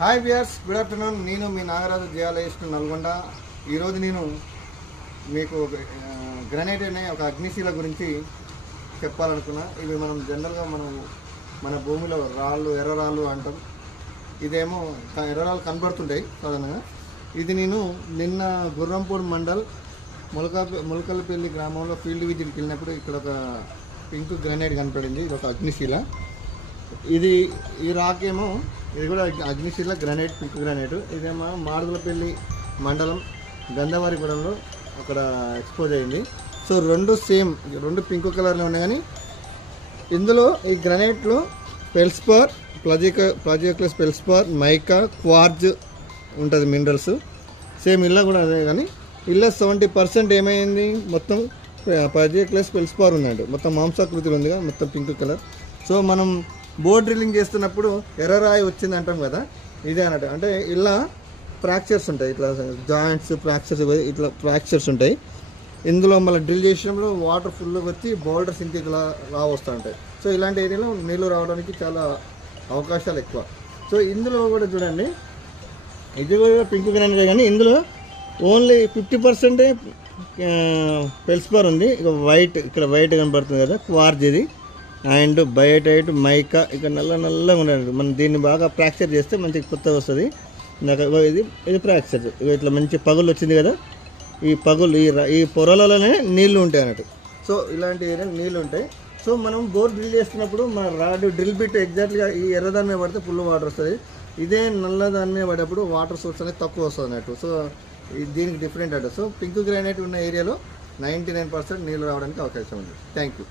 Hi viewers, good afternoon. నేను మీ Nagaraju geologist Nalgonda. ఈరోజు నేను మీకు గ్రానైట్ అనే ఒక అగ్నిశీల గురించి చెప్పాలనుకున్నా. ఇవి మనం జనరల్గా మన భూమిలో రాళ్ళు, ఎర్ర రాళ్ళు అంటాం. ఇదేమో ఎర్రరాళ్ళు కనబడుతుంటాయి సాధారణంగా. ఇది నేను నిన్న గుర్రంపూడి మండల్ ములకలపల్లి గ్రామంలో ఫీల్డ్ విజిట్కి వెళ్ళినప్పుడు ఇక్కడ ఒక పింక్ గ్రానైట్ కనపడింది. ఇది ఒక అగ్నిశీల. ఈ రాక్ ఏమో ఇది కూడా అగ్నిశీల గ్రానైట్, పింక్ గ్రానైట్. ఇదేమో మాడుగులపల్లి మండలం గంధవారిగూడెంలో అక్కడ ఎక్స్పోజ్ అయింది. సో రెండు పింక్ కలర్లో ఉన్నాయి. కానీ ఇందులో ఈ గ్రానైట్లో ఫెల్స్పార్, ప్లాజియోక్లస్ ఫెల్స్పార్, మైకా, క్వార్జ్ ఉంటుంది మినరల్స్. సేమ్ ఇల్లా కూడా అదే. కానీ ఇల్లా 70% ఏమైంది, మొత్తం ప్లాజియోక్లస్ ఫెల్స్పార్ ఉన్నాడు. మొత్తం మాంసాకృతిలో ఉంది కదా, మొత్తం పింక్ కలర్. సో మనం బోర్ డ్రిల్లింగ్ చేస్తున్నప్పుడు ఎర్రరాయి వచ్చింది అంటాం కదా, ఇదే అన్నట్టు. అంటే ఇలా ఫ్రాక్చర్స్ ఉంటాయి, ఇట్లా జాయింట్స్ ఇట్లా ఫ్రాక్చర్స్ ఉంటాయి. ఇందులో మళ్ళీ డ్రిల్ చేసినప్పుడు వాటర్ ఫుల్గా వచ్చి బోల్డర్స్ ఇంక ఇట్లా వస్తూ ఉంటాయి. సో ఇలాంటి ఏరియాలో నీళ్ళు రావడానికి చాలా అవకాశాలు ఎక్కువ. సో ఇందులో కూడా చూడండి, ఇది కూడా పింక్ గ్రానైట్. కానీ ఇందులో ఓన్లీ 50% ఫెల్స్పార్ ఉంది. ఇక ఇక్కడ వైట్ కనబడుతుంది కదా, క్వార్జ్ ఇది. అండ్ బయోటైట్, మైకా ఇక నల్లగా ఉండాలి. మనం దీన్ని బాగా ఫ్రాక్చర్ చేస్తే మంచి కొత్తగా వస్తుంది. ఇది ఫ్రాక్చర్. ఇట్లా మంచి పగులు వచ్చింది కదా, ఈ పగులు ఈ పొరలలోనే నీళ్లు ఉంటాయి అన్నట్టు. సో ఇలాంటి ఏరియా నీళ్ళు ఉంటాయి. సో మనం బోర్ డ్రిల్ చేస్తున్నప్పుడు మన రాడ్ డ్రిల్ బిట్ ఎగ్జాక్ట్గా ఈ ఎర్రదాని మీద పడితే ఫుల్ వాటర్ వస్తుంది. ఇదే నల్లదాని మీద పడేటప్పుడు వాటర్ సోర్స్ అనేది తక్కువ వస్తుంది అన్నట్టు. సో దీనికి డిఫరెంట్ అంటే. సో పింక్ గ్రానైట్ ఉన్న ఏరియాలో 99% నీళ్ళు రావడానికి అవకాశం ఉంది. Thank you.